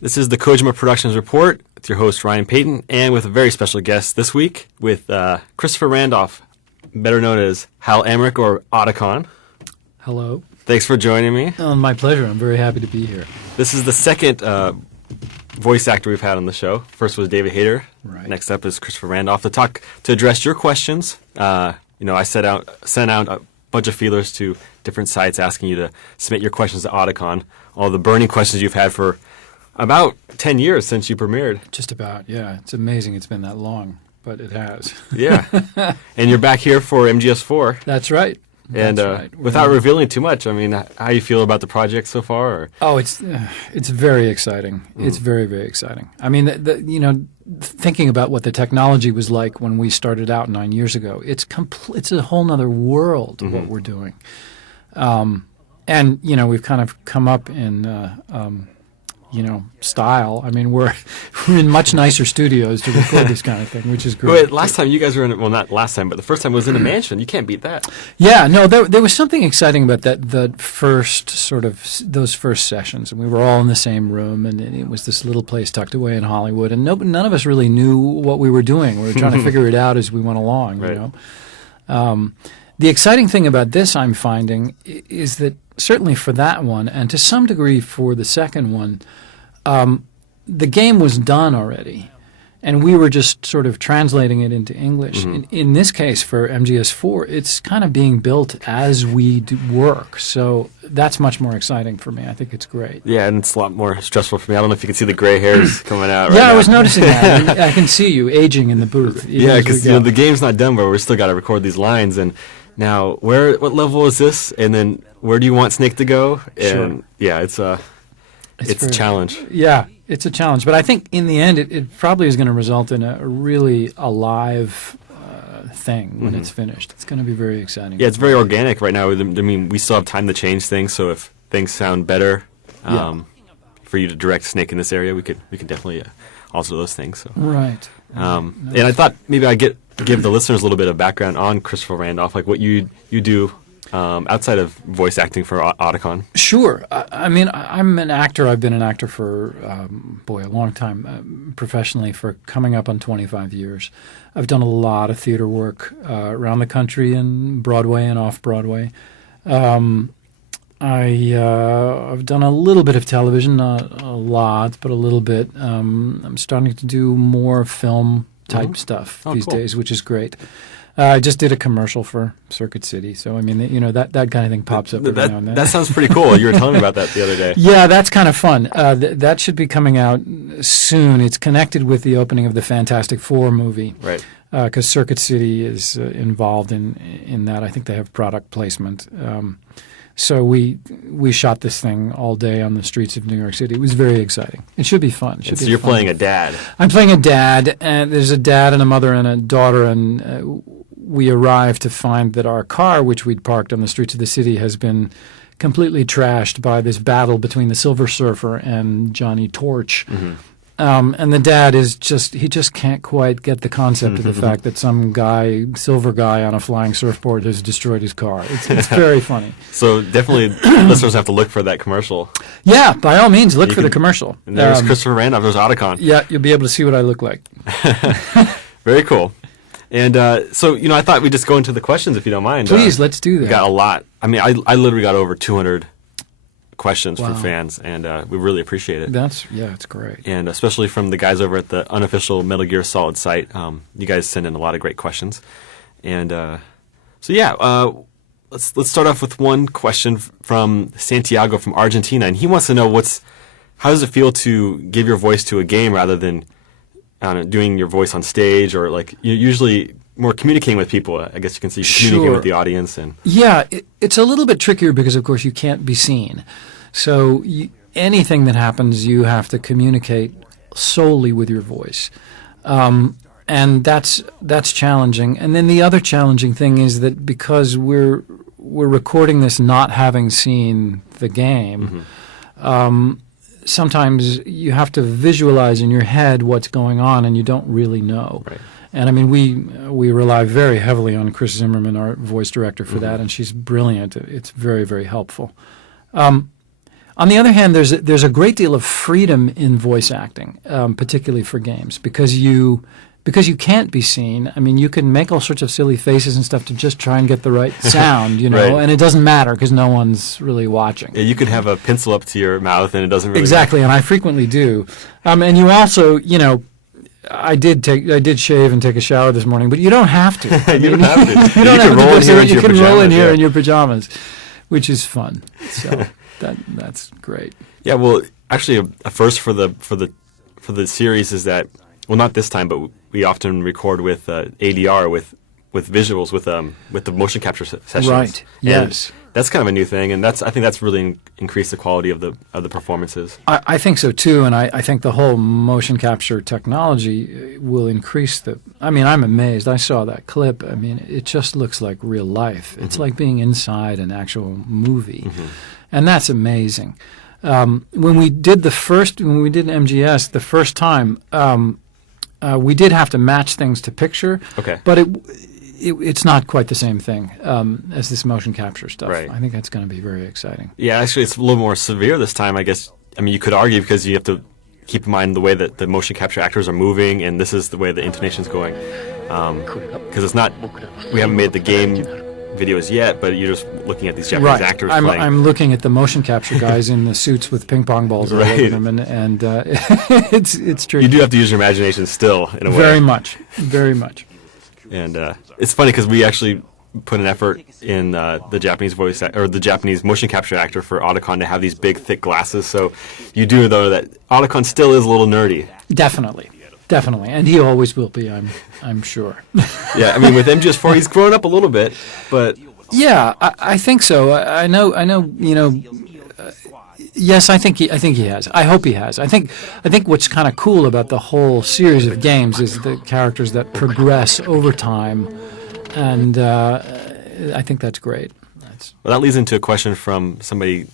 This is the Kojima Productions Report with your host, Ryan Payton, and with a very special guest this week with Christopher Randolph, better known as Hal Emmerich or Otacon. Hello. Thanks for joining me. Oh, my pleasure. I'm very happy to be here. This is the second voice actor we've had on the show. First was David Hayter. Right. Next up is Christopher Randolph to address your questions. I sent out a bunch of feelers to different sites asking you to submit your questions to Otacon. All the burning questions you've had for about 10 years since you premiered. Just about, yeah. It's amazing it's been that long, but it has. Yeah. And you're back here for MGS4. That's right. And right. Without revealing too much, I mean, how you feel about the project so far? Or? Oh, it's very exciting. It's very, very exciting. I mean, thinking about what the technology was like when we started out 9 years ago, it's a whole other world of what we're doing. And we've kind of come up in style. I mean, we're in much nicer studios to record this kind of thing, which is great. Wait, last time you guys were in, well, not last time, but the first time was in a mansion. You can't beat that. Yeah, no, there was something exciting about the first those first sessions, and we were all in the same room, and it was this little place tucked away in Hollywood, and none of us really knew what we were doing. We were trying to figure it out as we went along, right. The exciting thing about this, I'm finding, is that certainly for that one, and to some degree for the second one, the game was done already, and we were just sort of translating it into English. In this case, for MGS4, it's kind of being built as we work, so that's much more exciting for me. I think it's great. Yeah, and it's a lot more stressful for me. I don't know if you can see the gray hairs coming out right Yeah, now. I was noticing that. I can see you aging in the booth. Yeah, because the game's not done, but we're still got to record these lines, and now what level is this, and then where do you want Snake to go? And yeah, it's a challenge. Yeah, it's a challenge. But I think in the end, it probably is going to result in a really alive thing when it's finished. It's going to be very exciting. Yeah, it's very organic right now. I mean, we still have time to change things, so if things sound better for you to direct Snake in this area, we could definitely alter those things. So. Right. And I thought maybe I'd give the listeners a little bit of background on Christopher Randolph, like what you do outside of voice acting for Otacon. Sure. I mean, I'm an actor. I've been an actor for, a long time, professionally for coming up on 25 years. I've done a lot of theater work around the country and Broadway and off-Broadway. I've done a little bit of television, not a lot, but a little bit. I'm starting to do more film-type stuff these days, which is great. I just did a commercial for Circuit City, so I mean, that kind of thing pops up every now and then. That sounds pretty cool. You were telling me about that the other day. Yeah, that's kind of fun. That should be coming out soon. It's connected with the opening of the Fantastic Four movie, right? Because Circuit City is involved in that. I think they have product placement. So we shot this thing all day on the streets of New York City. It was very exciting. It should be fun. So you're playing a dad. I'm playing a dad, and there's a dad and a mother and a daughter, and we arrived to find that our car, which we'd parked on the streets of the city, has been completely trashed by this battle between the Silver Surfer and Johnny Torch. And the dad he just can't quite get the concept of the fact that some silver guy on a flying surfboard has destroyed his car. It's very funny. So definitely listeners have to look for that commercial. Yeah, by all means, look for the commercial. And there's Christopher Randolph, there's Otacon. Yeah, you'll be able to see what I look like. Very cool. And so, I thought we'd just go into the questions if you don't mind. Please, let's do that. We got a lot. I mean, I literally got over 200 questions from fans, and we really appreciate it. It's great. And especially from the guys over at the unofficial Metal Gear Solid site. You guys send in a lot of great questions. And let's start off with one question from Santiago from Argentina, and he wants to know how does it feel to give your voice to a game rather than doing your voice on stage, or like you're usually more communicating with people. I guess you can see communicating with the audience. And yeah, it's a little bit trickier because, of course, you can't be seen. So anything that happens, you have to communicate solely with your voice. And that's challenging. And then the other challenging thing is that because we're recording this not having seen the game, sometimes you have to visualize in your head what's going on, and you don't really know. Right. And I mean, we rely very heavily on Chris Zimmerman, our voice director, for that, and she's brilliant. It's very, very helpful. On the other hand, there's a great deal of freedom in voice acting, particularly for games, because you can't be seen. I mean, you can make all sorts of silly faces and stuff to just try and get the right sound, Right. and it doesn't matter because no one's really watching. Yeah, you could have a pencil up to your mouth and it doesn't really Exactly, and I frequently do. And you also, I did shave and take a shower this morning, but you don't have to. You don't have to. You don't have can roll to in here into you your can pajamas. roll in here yeah. in your pajamas, which is fun. So that's great. Yeah, well, actually, a first for the series is that, well, not this time, but we often record with ADR with visuals with the motion capture sessions. Right. And Yes. that's kind of a new thing, and I think that's really increased the quality of the performances. I think so too, and I think the whole motion capture technology will increase the. I mean, I'm amazed. I saw that clip. I mean, it just looks like real life. It's like being inside an actual movie, and that's amazing. When we did MGS the first time, we did have to match things to picture. Okay. But it's not quite the same thing as this motion capture stuff. Right. I think that's going to be very exciting. Yeah, actually, it's a little more severe this time, I guess. I mean, you could argue because you have to keep in mind the way that the motion capture actors are moving, and this is the way the intonation's going. Because it's not, we haven't made the game videos yet, but you're just looking at these Japanese actors playing. I'm looking at the motion capture guys in the suits with ping pong balls all over them, and it's tricky. You do have to use your imagination still, in a way. Very much, very much. And it's funny because we actually put an effort in the Japanese the Japanese motion capture actor for Otacon to have these big, thick glasses. So you do know that Otacon still is a little nerdy. Definitely, and he always will be. I'm sure. Yeah, I mean, with MGS4, he's grown up a little bit, but Yeah, I think so. I know. Yes, I think he has. I hope he has. I think what's kind of cool about the whole series of games is the characters that progress over time, and I think that's great. well, that leads into a question from somebody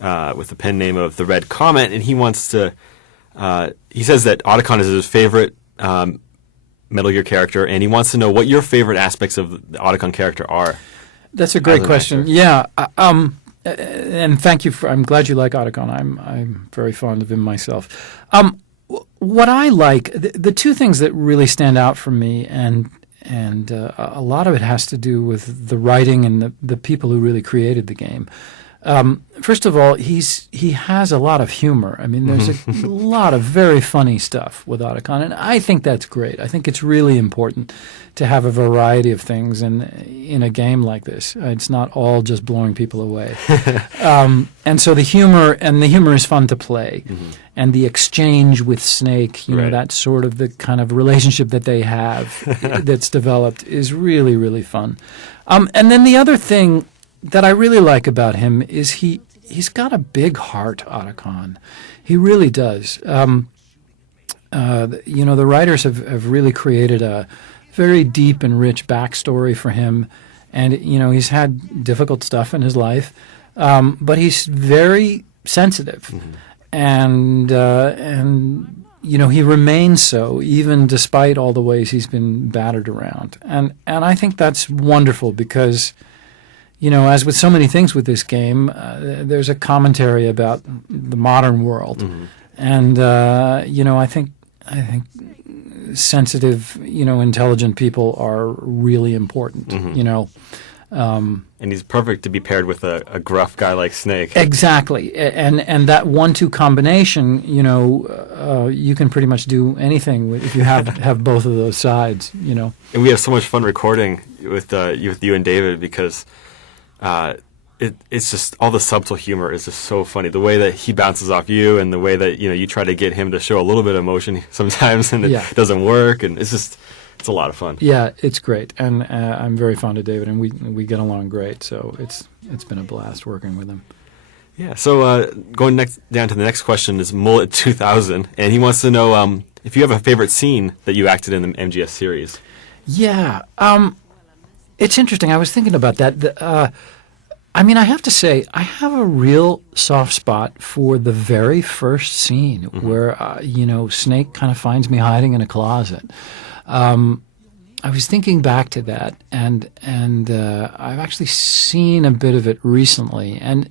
with the pen name of the Red Comet, and he wants to. He says that Otacon is his favorite Metal Gear character, and he wants to know what your favorite aspects of the Otacon character are. That's a great As an question. actor. Yeah. And thank you I'm glad you like Otacon. I'm very fond of him myself. What I like, the two things that really stand out for me, and a lot of it has to do with the writing and the people who really created the game. First of all, he has a lot of humor. I mean, there's a lot of very funny stuff with Otacon, and I think that's great. I think it's really important to have a variety of things in a game like this. It's not all just blowing people away. And so the humor is fun to play, and the exchange with Snake, Right. that sort of the kind of relationship that they have that's developed is really, really fun. And then the other thing that I really like about him is he's got a big heart, Otacon. He really does. The writers have really created a very deep and rich backstory for him, and he's had difficult stuff in his life, but he's very sensitive, and he remains so even despite all the ways he's been battered around, and I think that's wonderful because. As with so many things with this game, there's a commentary about the modern world, and I think sensitive, intelligent people are really important. And he's perfect to be paired with a gruff guy like Snake. Exactly, and that 1-2 combination, you can pretty much do anything if you have both of those sides. And we have so much fun recording with you and David because. It's just all the subtle humor is just so funny. The way that he bounces off you, and the way that you try to get him to show a little bit of emotion sometimes, and it doesn't work, and it's a lot of fun. Yeah, it's great, and I'm very fond of David, and we get along great. So it's been a blast working with him. Yeah. So going down to the next question is Mullet 2000, and he wants to know if you have a favorite scene that you acted in the MGS series. Yeah. It's interesting. I was thinking about that. I have to say, I have a real soft spot for the very first scene where, Snake kind of finds me hiding in a closet. I was thinking back to that, and I've actually seen a bit of it recently, and